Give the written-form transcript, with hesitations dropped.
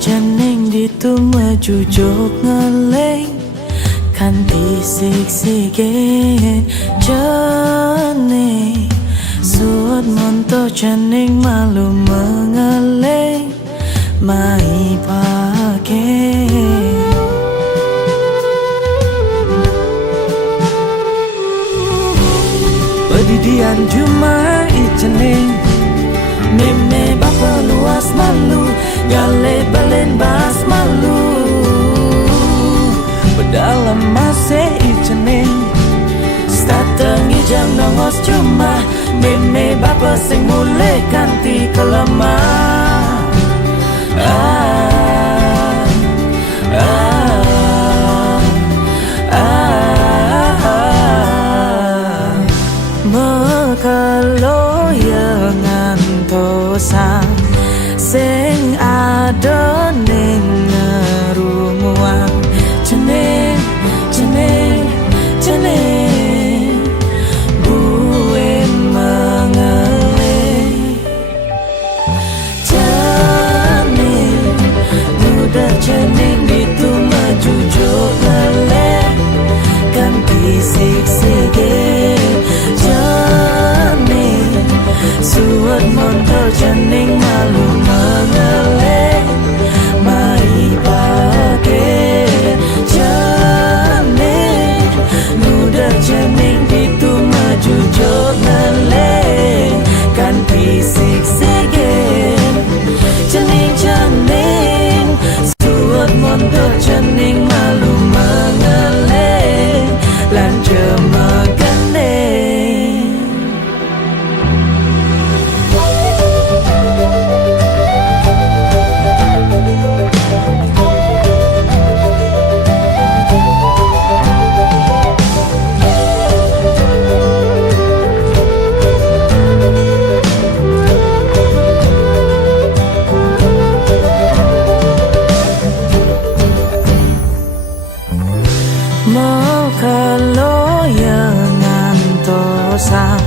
janing ditu maju jok ngeleng kanti sik-sike janing suat monto janing malu mengeleng mai pakai pedidian cuma ijening meme bapa luas malu gale balen bas malu berdalam masih ijening stateng ijang nongos cuma meme bapa sing mulai kanti kelemah Mekalo yang ngantosan sing ada ning ngerumuan jeneng buwe mengeleng jeneng muda jeneng itu maju jok ngeleng ganti sik-sike suat montor janing malu mengeleng mai pakai janing muda janing itu maju jok ngeleng ganti sik-sike janing suat montor janing malu mengeleng lan jemegane mau kalau yang ngantosan